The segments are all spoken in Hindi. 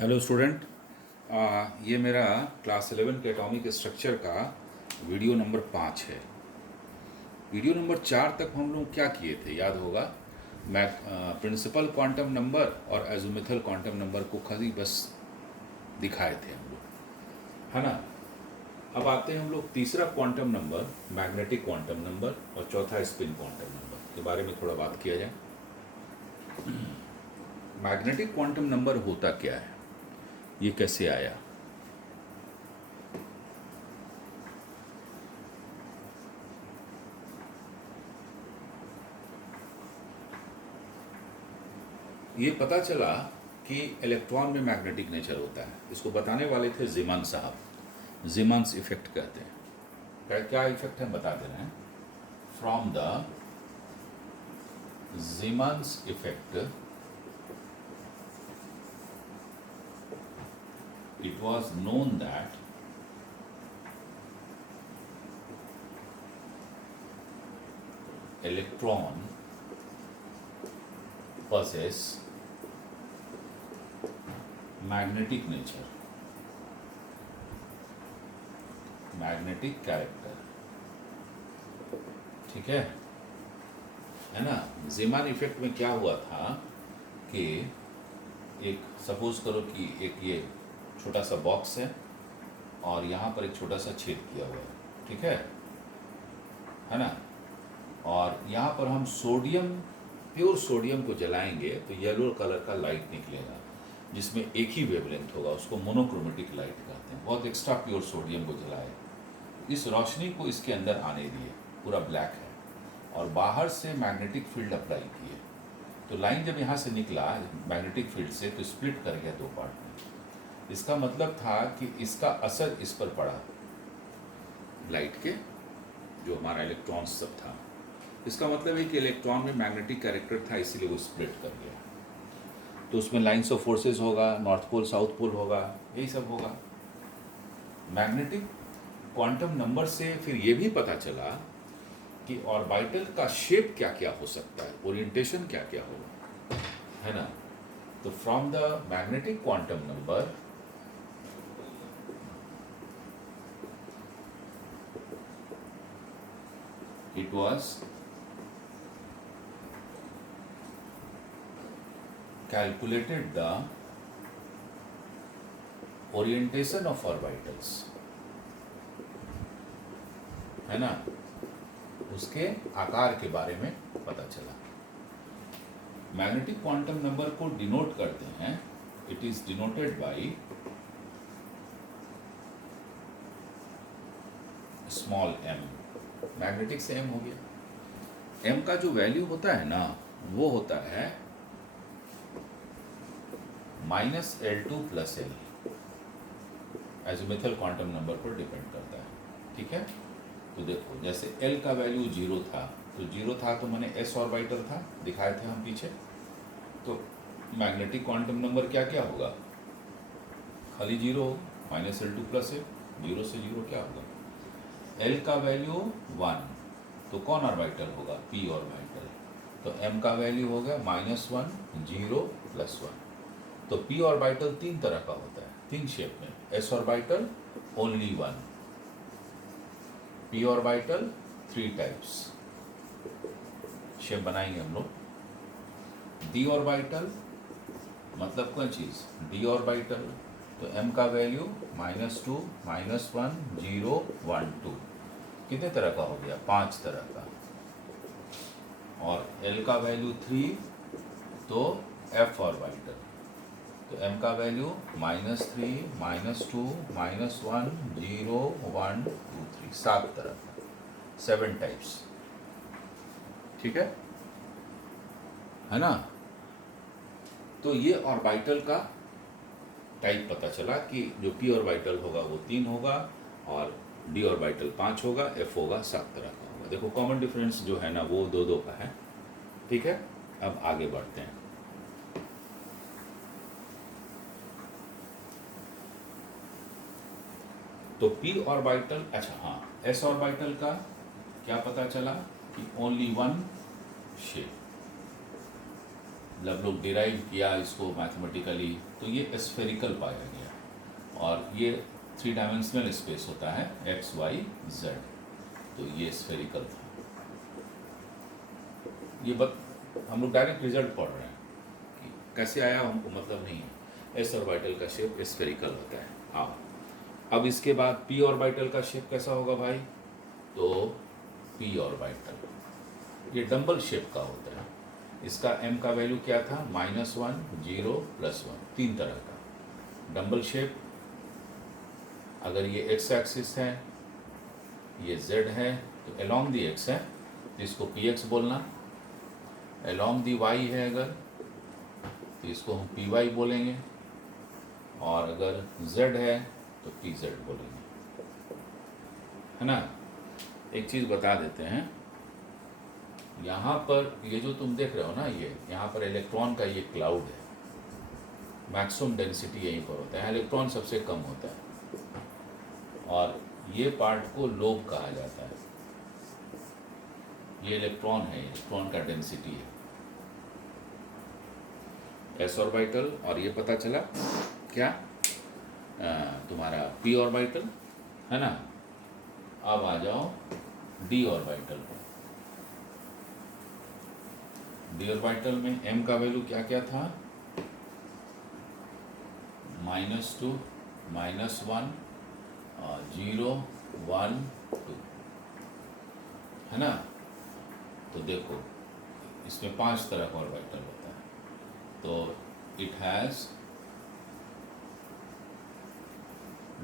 Hello student. ये मेरा क्लास 11 के एटॉमिक स्ट्रक्चर का वीडियो नंबर 5 है। वीडियो नंबर 4 तक हम लोग क्या किए थे याद होगा। मैं प्रिंसिपल क्वांटम नंबर और एजोमेथल क्वांटम नंबर को खाली बस दिखाए थे हम लोग, है ना। अब आते हैं हम लोग तीसरा quantum number magnetic quantum number और चौथा स्पिन क्वांटम नंबर के बारे में थोड़ा बात किया जाए। मैग्नेटिक क्वांटम नंबर होता क्या है, ये कैसे आया। ये पता चला कि इलेक्ट्रॉन में मैग्नेटिक नेचर होता है। इसको बताने वाले थे जिमन साहब। जिमन्स इफेक्ट कहते हैं। क्या इफेक्ट है बता दे रहे हैं। From the Zeeman's effect it was known that electron possess magnetic nature, magnetic character. ठीक है ना। जीमान इफेक्ट में क्या हुआ था कि एक सपोज करो कि एक ये छोटा सा बॉक्स है और यहाँ पर एक छोटा सा छेद किया हुआ है, ठीक है ना। और यहाँ पर हम सोडियम, प्योर सोडियम को जलाएंगे तो येलो कलर का लाइट निकलेगा जिसमें एक ही वेवलेंथ होगा, उसको मोनोक्रोमेटिक लाइट कहते हैं। बहुत एक्स्ट्रा प्योर सोडियम को जलाए, इस रोशनी को इसके अंदर आने दिए, पूरा ब्लैक है, और बाहर से मैग्नेटिक फील्ड अप्लाई किए। तो लाइन जब यहाँ से निकला मैग्नेटिक फील्ड से तो स्प्लिट कर गया दो पार्ट में। इसका मतलब था कि इसका असर इस पर पड़ा, लाइट के, जो हमारा इलेक्ट्रॉन्स सब था। इसका मतलब है कि इलेक्ट्रॉन में मैग्नेटिक कैरेक्टर था, इसीलिए वो स्प्लिट कर गया। तो उसमें लाइंस ऑफ फोर्सेस होगा, नॉर्थ पोल साउथ पोल होगा, यही सब होगा। मैग्नेटिक क्वांटम नंबर से फिर ये भी पता चला कि ऑर्बिटल का शेप क्या क्या हो सकता है, ओरिएंटेशन क्या क्या होगा, है ना। तो from the magnetic quantum number it was calculated the orientation of orbitals, है ना, उसके आकार के बारे में पता चला। मैग्नेटिक क्वांटम नंबर को डिनोट करते हैं, it is denoted by small M. Magnetic से एम हो गया। एम का जो वैल्यू होता है ना, वो होता है -L2 + L। एजोमेथल क्वांटम नंबर पर डिपेंड करता है, ठीक है। तो देखो जैसे L का वैल्यू 0 था, तो 0 था तो मैंने s ऑर्बिटल था, दिखाए थे हम पीछे। तो मैग्नेटिक क्वांटम नंबर क्या क्या होगा, खाली 0 होगा, -L2 + L। 0 से 0 क्या होगा, L का वैल्यू 1, तो कौन ऑर्बिटल होगा, p ऑर्बिटल। तो m का वैल्यू होगा -1 0 + 1। तो p ऑर्बिटल 3 तरह का होता है, 3 शेप में। s orbital only 1, p orbital 3 types shape बनाएंगे हम लोग। d ऑर्बिटल मतलब कोई चीज, d ऑर्बिटल, तो m का वैल्यू -2 -1 0 1 2, कितने तरह का हो गया, 5 तरह का। और l का वैल्यू 3, तो f ऑर्बिटल, तो m का वैल्यू -3 -2 -1 0 1 2 3, 7 तरह का, 7 टाइप्स, ठीक है ना। तो ये ऑर्बिटल का टाइप पता चला कि जो p ऑर्बिटल होगा वो 3 होगा और d ऑर्बिटल 5 होगा, f होगा 7 तरह का होगा। देखो कॉमन डिफरेंस जो है ना वो 2 का है, ठीक है। अब आगे बढ़ते हैं। तो p ऑर्बिटल, अच्छा हाँ, s ऑर्बिटल का क्या पता चला कि ओनली 1 शेप, जब लोग डिराइव किया इसको मैथमेटिकली तो ये स्फेरिकल पाया गया। और ये 3 डायमेंशनल स्पेस होता है एक्स वाई जेड, तो ये स्फेरिकल था। ये हम लोग डायरेक्ट रिजल्ट पढ़ रहे हैं कि कैसे आया हमको मतलब नहीं है। एस ऑर्बिटल का शेप स्फेरिकल होता है। अब इसके बाद पी ऑर्बिटल का शेप कैसा होगा भाई? तो पी ऑर्बिटल ये डंबल शेप का होता है। इसका m का वैल्यू क्या था? -1, 0, +1, 3 तरह का डंबल शेप। अगर ये x एक्सिस है, ये z है, तो अलोंग दी x है तो इसको px बोलना। अलोंग दी y है अगर, तो इसको हम py बोलेंगे। और अगर z है तो pz बोलेंगे, है ना। एक चीज़ बता देते हैं, यहाँ पर ये जो तुम देख रहे हो ना, ये यहाँ पर इलेक्ट्रॉन का ये क्लाउड है। मैक्सिमम डेंसिटी यहीं पर होता है, इलेक्ट्रॉन सबसे कम होता है। और ये पार्ट को लोब कहा जाता है। ये इलेक्ट्रॉन है, इलेक्ट्रॉन का डेंसिटी है एस ऑर्बिटल। और ये पता चला क्या? तुम्हारा पी ऑर्बिटल, है ना। अब आ जाओ डी ऑर्बिटल पर। डी ऑर्बिटल में m का वैल्यू क्या क्या था? -2, -1, 0, 1, 2, है ना। तो देखो इसमें 5 तरह का ऑर्बिटल होता है। तो इट हैज़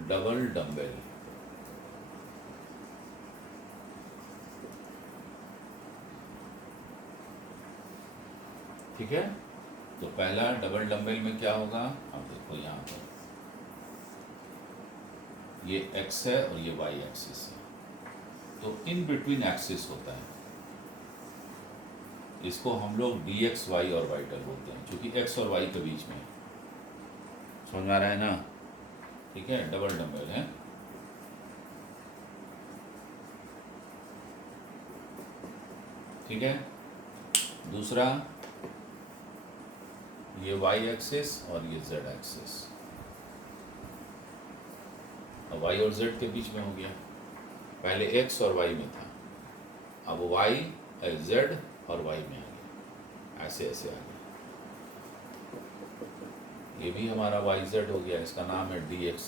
डबल डम्बेल, ठीक है। तो पहला डबल डम्बेल में क्या होगा? अब देखो यहाँ पर ये x है और ये y एक्सिस है, तो इन बिटवीन एक्सिस होता है। इसको हम लोग dxy ऑर्बिटल बोलते हैं, क्योंकि x और y के बीच में। समझ में आ रहा है ना? ठीक है, डबल डम्बेल है। ठीक है। दूसरा ये y एक्सिस और ये z एक्सिस, अब y और z के बीच में हो गया। पहले x और y में था, अब y z और y में आ गया, ऐसे ऐसे आ गया। ये भी हमारा yz हो गया, इसका नाम है dx।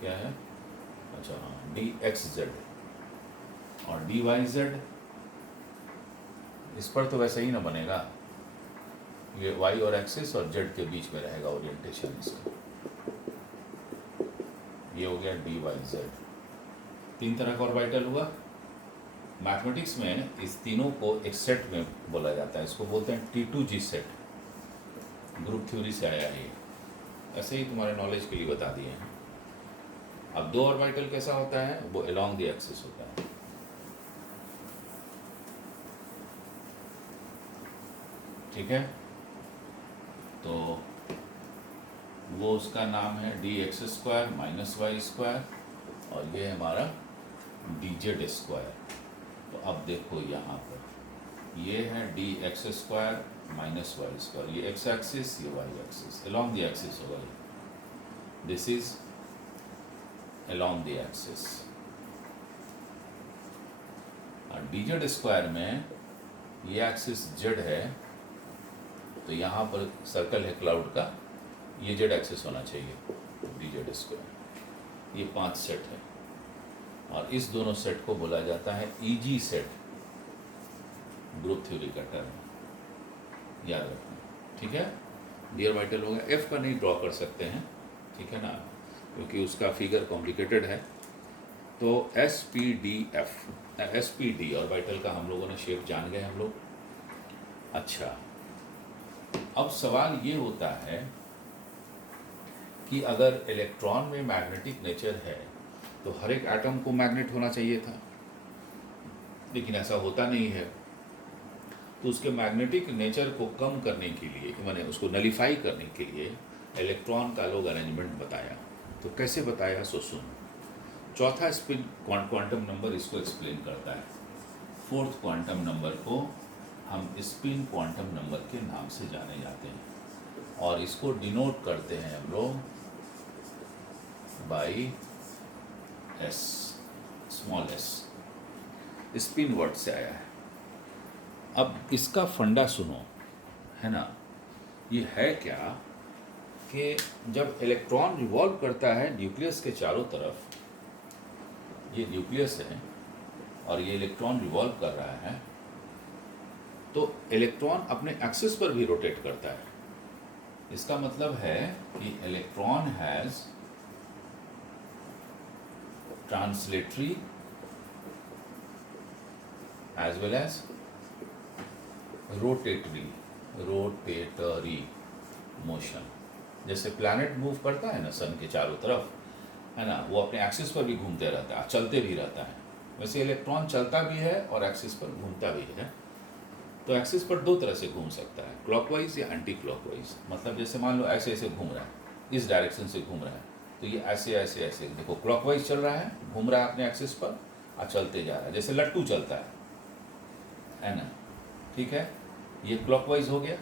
क्या है? अच्छा हाँ, dxz। और dyz इस पर तो वैसे ही ना बनेगा, ये y और एक्सिस और z के बीच में रहेगा ओरिएंटेशन इसका। ये हो गया dyz। 3 तरह का ऑर्बिटल हुआ। मैथमेटिक्स में इस तीनों को एक सेट में बोला जाता है, इसको बोलते हैं T2G सेट। ग्रुप थ्योरी से आया है ये, ऐसे ही तुम्हारे नॉलेज के लिए बता दिए हैं। अब 2 ऑर्बिटल कैसा होता है? वो अलोंग द एक्सिस होता है। ठीक है, तो वो उसका नाम है dx² - y², और ये हमारा dz²। तो अब देखो यहाँ पर ये है dx² - y², ये x एक्सिस, ये y axis, along the axis होगा ये। This is along the axis. और dz² में ये एक्सिस z है, तो यहाँ पर सर्कल है क्लाउड का, ये जेड एक्सिस होना चाहिए dz²। ये 5 सेट है, और इस दोनों सेट को बोला जाता है EG सेट, ग्रुप थ्योरी का टर्म, याद रखना। ठीक है, डी ऑर्बिटल हो गया। F का नहीं ड्रॉ कर सकते हैं, ठीक है ना, क्योंकि उसका फिगर कॉम्प्लिकेटेड है। तो SPD ऑर्बिटल का हम लोगों ने शेप जान गए हम लोग। अच्छा, अब सवाल ये होता है कि अगर इलेक्ट्रॉन में मैग्नेटिक नेचर है तो हर एक एटम को मैग्नेट होना चाहिए था, लेकिन ऐसा होता नहीं है। तो उसके मैग्नेटिक नेचर को कम करने के लिए, माने उसको नलीफाई करने के लिए इलेक्ट्रॉन का लोग अरेंजमेंट बताया। तो कैसे बताया सो सुन। चौथा स्पिन क्वांटम नंबर इसको एक्सप्लेन करता है। 4th क्वांटम नंबर को हम स्पिन क्वांटम नंबर के नाम से जाने जाते हैं और इसको डिनोट करते हैं हम लोग by S, small S. Spin word से आया है। अब इसका फंडा सुनो, है ना। ये है क्या कि जब इलेक्ट्रॉन रिवॉल्व करता है न्यूक्लियस के चारों तरफ, ये न्यूक्लियस है और ये इलेक्ट्रॉन रिवॉल्व कर रहा है, तो इलेक्ट्रॉन अपने एक्सिस पर भी रोटेट करता है। इसका मतलब है कि electron has translatory as well as rotatory motion. जैसे प्लैनेट मूव करता है ना सन के चारों तरफ, है ना, वो अपने एक्सिस पर भी घूमते रहता है, चलते भी रहता है। वैसे इलेक्ट्रॉन चलता भी है और एक्सिस पर घूमता भी है। तो एक्सिस पर दो तरह से घूम सकता है, क्लॉकवाइज या एंटी क्लॉकवाइज। मतलब जैसे मान लो ऐसे ऐसे घूम रहा है, इस डायरेक्शन से घूम रहा है, तो ये ऐसे ऐसे ऐसे देखो क्लॉकवाइज चल रहा है, घूम रहा है अपने एक्सिस पर और चलते जा रहा है, जैसे लट्टू चलता है ना। ठीक है, ये क्लॉकवाइज हो गया।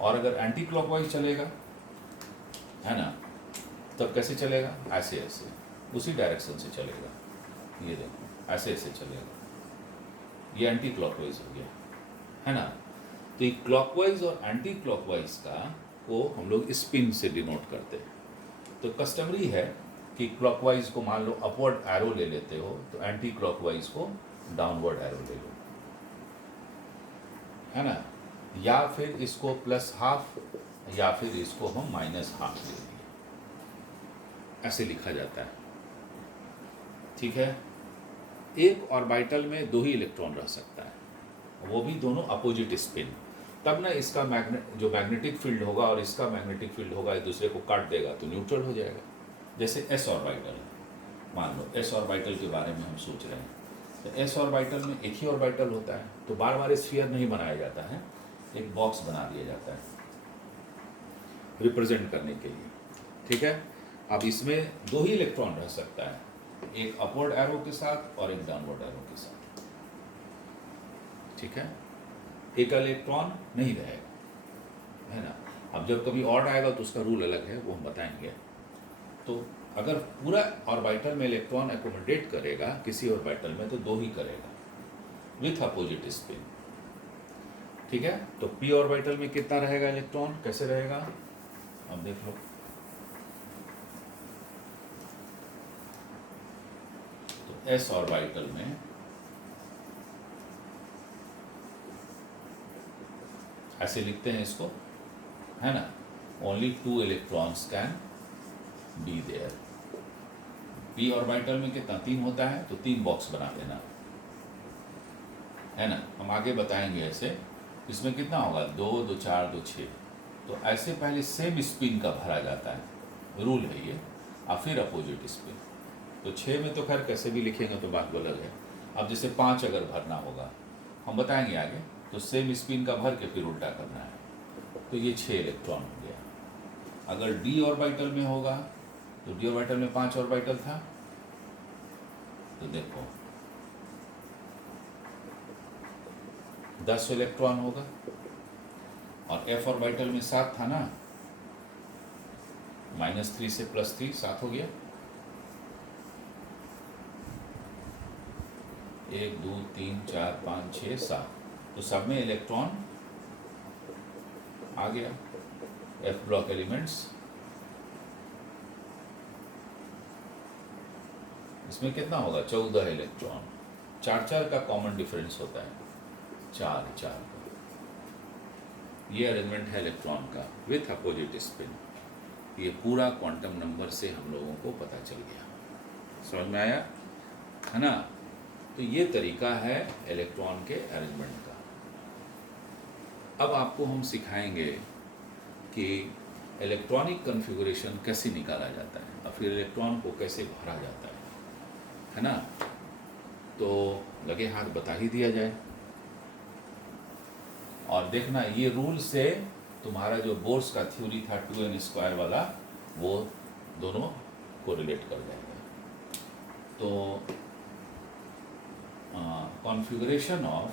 और अगर एंटी क्लॉकवाइज चलेगा, है ना, तब कैसे चलेगा? ऐसे ऐसे, उसी डायरेक्शन से चलेगा। ये देखो ऐसे ऐसे चलेगा, ये एंटी क्लॉकवाइज हो गया, है ना। तो ये क्लॉकवाइज और एंटी क्लॉकवाइज का को हम लोग स्पिन से डिनोट करते हैं। तो कस्टमरी है कि क्लॉकवाइज को मान लो अपवर्ड एरो ले लेते हो, तो एंटी क्लॉकवाइज को डाउनवर्ड एरो ले लो, है ना। या फिर इसको +½ या फिर इसको हम -½ ले लिए, ऐसे लिखा जाता है। ठीक है। एक ऑर्बिटल में 2 ही इलेक्ट्रॉन रह सकता है, वो भी दोनों अपोजिट स्पिन। तब ना इसका जो मैग्नेटिक फील्ड होगा और इसका मैग्नेटिक फील्ड होगा, एक दूसरे को काट देगा तो न्यूट्रल हो जाएगा। जैसे एस ऑर्बिटल, मान लो एस ऑर्बिटल के बारे में हम सोच रहे हैं, तो एस ऑर्बिटल में एक ही ऑर्बिटल होता है, तो बार बार स्फीयर नहीं बनाया जाता है, एक बॉक्स बना दिया जाता है रिप्रेजेंट करने के लिए। ठीक है। अब इसमें 2 ही इलेक्ट्रॉन रह सकता है, एक अपवर्ड एरो के साथ और एक डाउनवर्ड एरो के साथ। ठीक है, एक इलेक्ट्रॉन नहीं रहेगा, है ना। अब जब कभी ऑड आएगा तो उसका रूल अलग है, वो हम बताएंगे। तो अगर पूरा ऑर्बिटल में इलेक्ट्रॉन एकोमोडेट करेगा किसी ऑर्बिटल में, तो 2 ही करेगा विथ अपोजिट स्पिन। ठीक है। तो पी ऑर्बिटल में कितना रहेगा इलेक्ट्रॉन, कैसे रहेगा, अब देख लो। तो एस ऑर्बिटल में ऐसे लिखते हैं इसको, है ना, only 2 electrons can be there. P orbital में कितना 3 होता है, तो 3 बॉक्स बना देना, है ना। हम आगे बताएंगे ऐसे। इसमें कितना होगा, 2 2 4 2 6। तो ऐसे पहले सेम स्पिन का भरा जाता है, रूल है ये, और फिर अपोजिट स्पिन। तो 6 में तो खैर कैसे भी लिखेंगे तो बात अलग है। अब जैसे 5 अगर भरना होगा, हम बताएंगे आगे, तो सेम स्पिन का भर के फिर उल्टा करना है, तो ये 6 इलेक्ट्रॉन हो गया। अगर डी ऑर्बिटल में होगा, तो डी ऑर्बिटल में 5 ऑर्बिटल था, तो देखो 10 इलेक्ट्रॉन होगा। और एफ ऑर्बिटल में 7 था ना, -3 से +3 7 हो गया। 1 2 3 4 5 6 7, तो सब में इलेक्ट्रॉन आ गया। एफ ब्लॉक एलिमेंट्स, इसमें कितना होगा, 14 इलेक्ट्रॉन। 4 का कॉमन डिफरेंस होता है, 4 का। ये अरेंजमेंट है इलेक्ट्रॉन का विथ अपोजिट स्पिन। ये पूरा क्वांटम नंबर से हम लोगों को पता चल गया, समझ में आया, है ना। तो ये तरीका है इलेक्ट्रॉन के अरेंजमेंट का। अब आपको हम सिखाएंगे कि इलेक्ट्रॉनिक कॉन्फ़िगरेशन कैसे निकाला जाता है और फिर इलेक्ट्रॉन को कैसे भरा जाता है ना। तो लगे हाथ बता ही दिया जाए। और देखना ये रूल से तुम्हारा जो बोर्स का थ्योरी था 2n² वाला, वो दोनों को रिलेट कर जाएगा। तो configuration of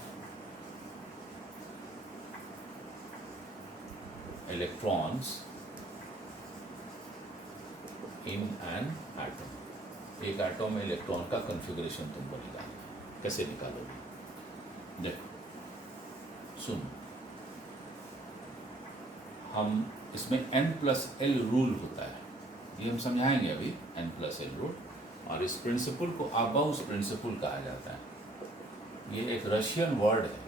electrons in an atom. एक एटम में इलेक्ट्रॉन का कॉन्फ़िगरेशन तुमको निकालना है। कैसे निकालोगे? देखो सुन, हम इसमें n+l रूल होता है, ये हम समझाएंगे अभी, n+l रूल। और इस प्रिंसिपल को अबाउस प्रिंसिपल कहा जाता है। ये एक रशियन वर्ड है,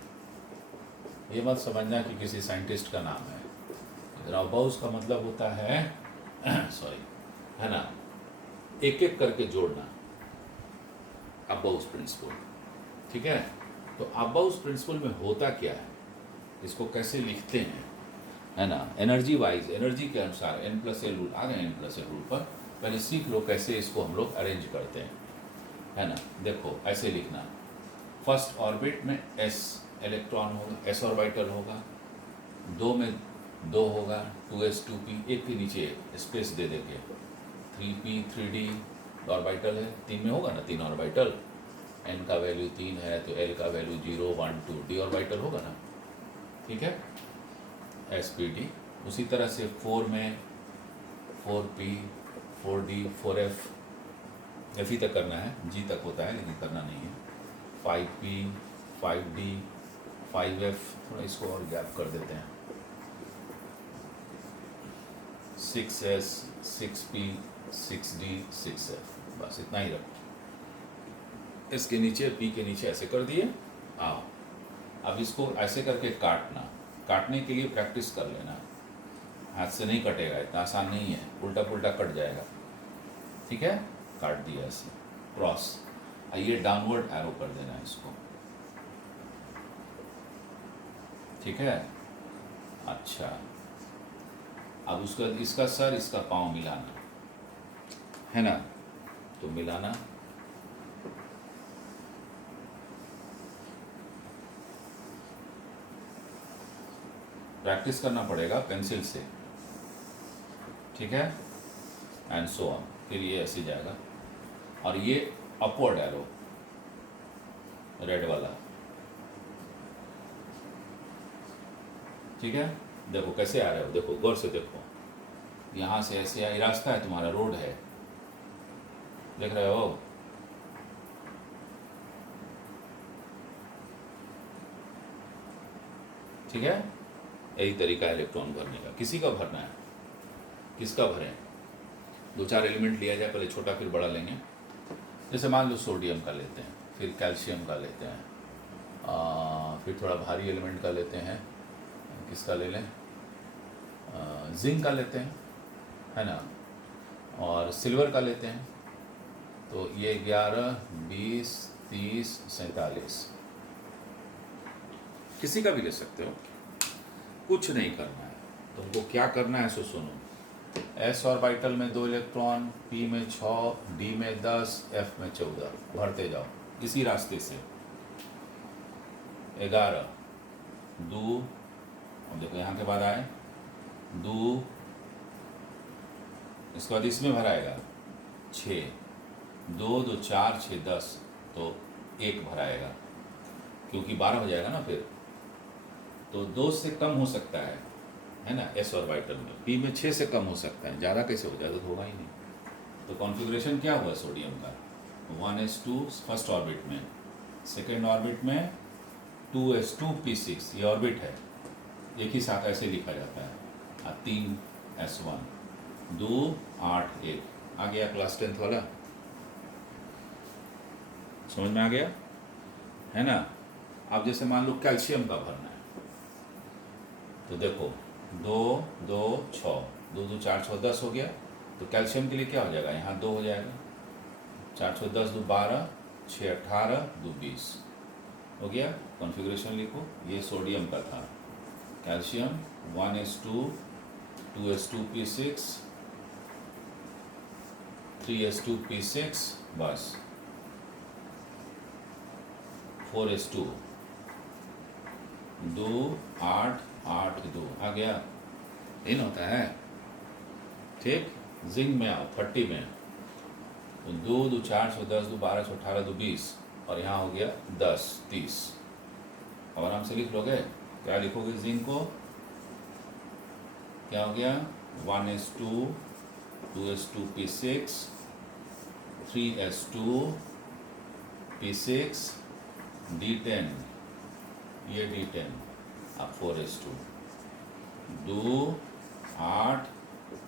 ये मत समझना कि किसी साइंटिस्ट का नाम है। अबाउस का मतलब होता है सॉरी, है ना, एक एक करके जोड़ना, अबाउस प्रिंसिपल। ठीक है, तो अबाउस प्रिंसिपल में होता क्या है, इसको कैसे लिखते हैं, है ना, एनर्जी वाइज, एनर्जी के अनुसार n+l रूल आ गए। n+l रूल पर पहले सीख लो कैसे इसको हम लोग अरेंज करते हैं, है ना। देखो ऐसे लिखना, फर्स्ट ऑर्बिट में s इलेक्ट्रॉन होगा, s ऑर्बिटल होगा, 2 में 2 होगा, 2s 2p, एक के नीचे स्पेस दे देके 3p 3d ऑर्बिटल है, 3 में होगा ना 3 ऑर्बिटल, n का वैल्यू 3 है तो l का वैल्यू 0 1 2 d ऑर्बिटल होगा ना। ठीक है, spd। उसी तरह से 4 में 4p 4d 4f, f ही तक करना है, g तक होता है लेकिन करना नहीं है, 5p 5d 5f, थोड़ा इसको और गैप कर देते हैं, 6s 6p 6d 6f, बस इतना ही रखो। इसके नीचे p के नीचे ऐसे कर दिए। आओ अब इसको ऐसे करके काटना, काटने के लिए प्रैक्टिस कर लेना, हाथ से नहीं कटेगा, इतना आसान नहीं है, उल्टा पुल्टा कट जाएगा। ठीक है, काट दिया ऐसे क्रॉस, आइए डाउनवर्ड एरो कर देना इसको। ठीक है, अच्छा, अब उसका इसका सर इसका पाँव मिलाना है ना, तो मिलाना, प्रैक्टिस करना पड़ेगा पेंसिल से। ठीक है, एंड सो ऑन, फिर ये ऐसे जाएगा और ये अपवर्ड एरो रेड वाला। ठीक है, देखो कैसे आ रहे हो, देखो गौर से देखो, यहाँ से ऐसे आई, रास्ता है तुम्हारा, रोड है, देख रहे हो। ठीक है, यही तरीका है इलेक्ट्रॉन भरने का। किसी का भरना है, किसका भरें, 2-4 एलिमेंट लिया जाए, पहले छोटा फिर बड़ा लेंगे। जैसे मान लो सोडियम का लेते हैं, फिर कैल्शियम का लेते हैं, फिर थोड़ा भारी एलिमेंट का लेते हैं, किसका ले लें, जिंक का लेते हैं, है ना, और सिल्वर का लेते हैं। तो ये 11 20 30 47, किसी का भी ले सकते हो, कुछ नहीं करना है तुमको। क्या करना है सो सुनो, s ऑर्बिटल में 2 इलेक्ट्रॉन, p में 6, d में 10, f में 14, भरते जाओ इसी रास्ते से। 11 2, और देखो यहाँ के बाद आए 2, इसके बाद इसमें भराएगा 6, 2 2 4 6 10, तो 1 भराएगा, क्योंकि 12 हो जाएगा ना फिर, तो 2 से कम हो सकता है ना s ऑर्बिटल में, p में 6 से कम हो सकता है, ज़्यादा कैसे हो जाएगा, तो होगा ही नहीं। तो कॉन्फ़िगरेशन क्या हुआ सोडियम का, 1s2 फर्स्ट ऑर्बिट में, सेकेंड ऑर्बिट में 2s2p6, ये ऑर्बिट है, एक ही साथ ऐसे लिखा जाता है, और 3s1 2 8 1, आ गया क्लास 10th वाला, समझ में आ गया, है ना। अब जैसे मान लो कैल्शियम का भरना है, तो देखो 2 2 6, 2 2 4 6 10 हो गया, तो कैल्शियम के लिए क्या हो जाएगा, यहाँ 2 हो जाएगा, 4 6 10 2 12, 6 18 2 20 हो गया। कॉन्फ़िगरेशन लिखो, ये सोडियम का था, कैल्शियम 1s2 2s2p6 3s2p6, बस 4s2 2 8 8 2, आ गया, इन होता है। ठीक, जिंक में आओ 30 में, तो 2 2 4 6 10 2 12 6 18 2 20, और यहाँ हो गया 10 30। अब आराम से लिख लोगे। क्या लिखोगे जिंक को? क्या हो गया? 1s2 2s2 p6 3s2 p6 d10, ये d10 अब 4s2 2 8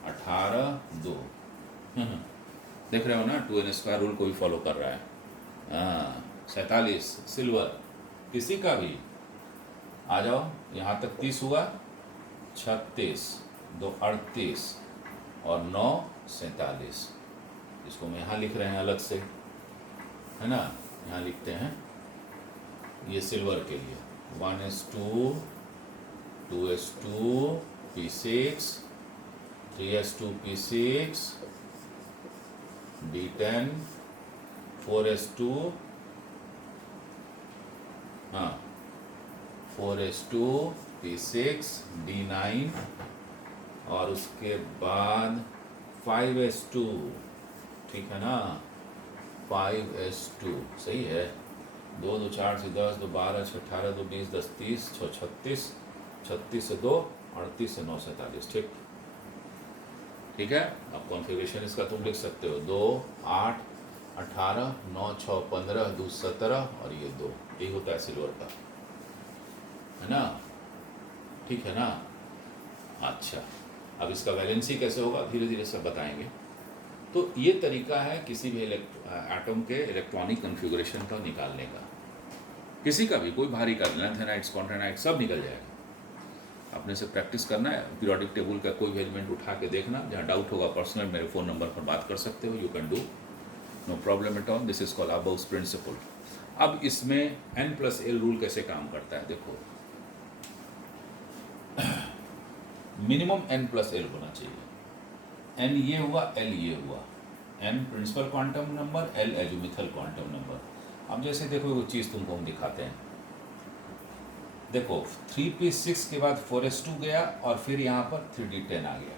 18 2। देख रहे हो ना, 2n² रूल को भी फॉलो कर रहा है। हाँ 47 सिल्वर। किसी का भी आ जाओ, यहाँ तक 30 हुआ, 36 2 38 और 9 47। इसको मैं यहाँ लिख रहे हैं अलग से, है ना। यहाँ लिखते हैं ये सिल्वर के लिए 1s2 2s2 p6 3s2 p6 d10 4s2 हाँ 4s2 p6 d9 और उसके बाद 5s2, ठीक है ना। 5s2 सही है। 2 2 4 से 10 2 12 6 18 2 20 10 30 6 36 36 से 2 38 से 9 47। ठीक है। अब कॉन्फ़िगरेशन इसका तुम लिख सकते हो 2 8 18 9 6 15 2 17 और ये 2। यही होता है सिल्वर का, है ना। ठीक है ना। अच्छा, अब इसका वैलेंसी कैसे होगा धीरे धीरे सब बताएंगे। तो ये तरीका है किसी भी एटम के इलेक्ट्रॉनिक कॉन्फ़िगरेशन का निकालने का। किसी का भी, कोई भारी का, लैंथेनाइट्स कॉन्टेनाइट सब निकल जाएगा। अपने से प्रैक्टिस करना है। पीरियोडिक टेबल का कोई भी एलिमेंट उठा के देखना। जहाँ डाउट होगा पर्सनल मेरे फ़ोन नंबर पर बात कर सकते हो। You can do, no problem at all. This is called Aufbau's principle. अब इसमें n+l रूल कैसे काम करता है देखो। मिनिमम n+l होना चाहिए। n ये हुआ, l ये हुआ। n principal quantum number, l azimuthal quantum number. अब जैसे देखो वो चीज़ तुमको हम दिखाते हैं। देखो 3p6 के बाद 4s2 गया और फिर यहाँ पर 3d10 आ गया।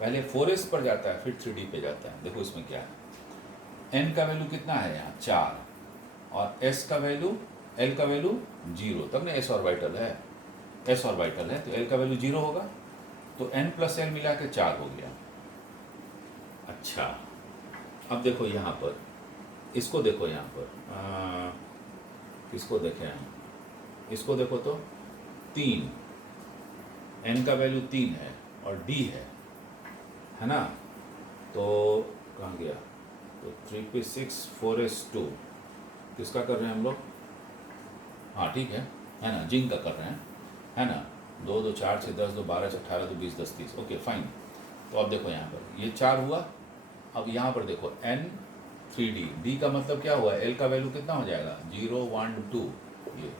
पहले 4s पर जाता है फिर 3d पे जाता है। देखो इसमें क्या है, n का वैल्यू कितना है यहाँ 4 और s का वैल्यू, l का वैल्यू 0। तब ना s ऑर्बिटल है, s ऑर्बिटल है तो l का वैल्यू 0 होगा। तो n+l मिला के 4 हो गया। अच्छा, अब देखो यहाँ पर, इसको देखो यहाँ पर, इसको देखें हम, इसको देखो तो 3, n का वैल्यू 3 है और d है ना। तो कहाँ गया, तो 3p6 4s2 किसका कर रहे हैं हम लोग? हाँ ठीक है ना, जिंक का कर रहे हैं, है ना। 2 2 4 से 10 2 12 से 18 2 20 10 30। Okay fine. तो अब देखो यहाँ पर ये 4 हुआ। अब यहाँ पर देखो n 3d, d का मतलब क्या हुआ, l का वैल्यू कितना हो जाएगा 0 1 2, ये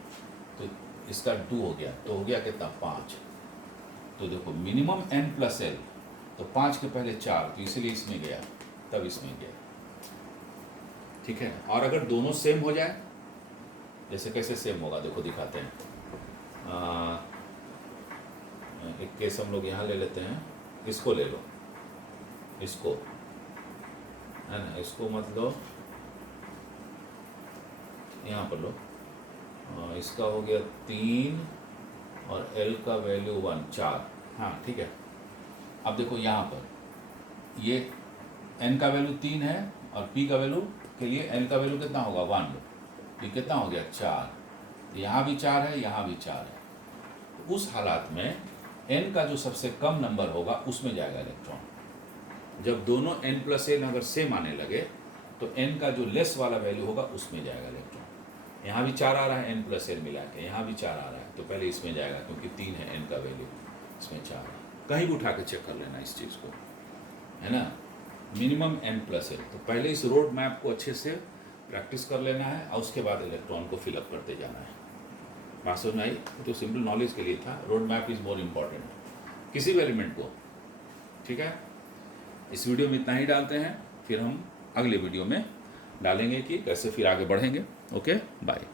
तो इसका 2 हो गया। तो हो गया कितना 5। तो देखो मिनिमम n+l, तो 5 के पहले 4, तो इसीलिए इसमें गया तब इसमें गया। ठीक है। और अगर दोनों सेम हो जाए, जैसे कैसे सेम होगा देखो दिखाते हैं। एक केस हम लोग यहाँ ले लेते हैं, इसको ले लो, इसको, है ना, इसको मत लो, यहाँ पर लो। इसका हो गया 3 और l का वैल्यू 1 4। हाँ ठीक है। अब देखो यहाँ पर ये n का वैल्यू 3 है और p का वैल्यू के लिए l का वैल्यू कितना होगा 1। ये कितना हो गया 4। यहाँ भी 4 है, यहाँ भी 4 है। तो उस हालात में n का जो सबसे कम नंबर होगा उसमें जाएगा इलेक्ट्रॉन। जब दोनों n+l अगर सेम आने लगे तो n का जो लेस वाला वैल्यू होगा उसमें जाएगा इलेक्ट्रॉन। यहाँ भी 4 आ रहा है n+l मिला के, यहाँ भी 4 आ रहा है, तो पहले इसमें जाएगा क्योंकि 3 है n का वैल्यू, इसमें 4 है। कहीं भी उठा के चेक कर लेना इस चीज़ को, है ना। Minimum n+l। तो पहले इस रोड मैप को अच्छे से प्रैक्टिस कर लेना है और उसके बाद इलेक्ट्रॉन को फिलअप करते जाना है। बात समझ में आई? तो सिंपल नॉलेज के लिए था। Road map is more important किसी भी एलिमेंट को। ठीक है। इस वीडियो में इतना ही डालते हैं, फिर हम अगले वीडियो में डालेंगे कि कैसे फिर आगे बढ़ेंगे। Okay bye.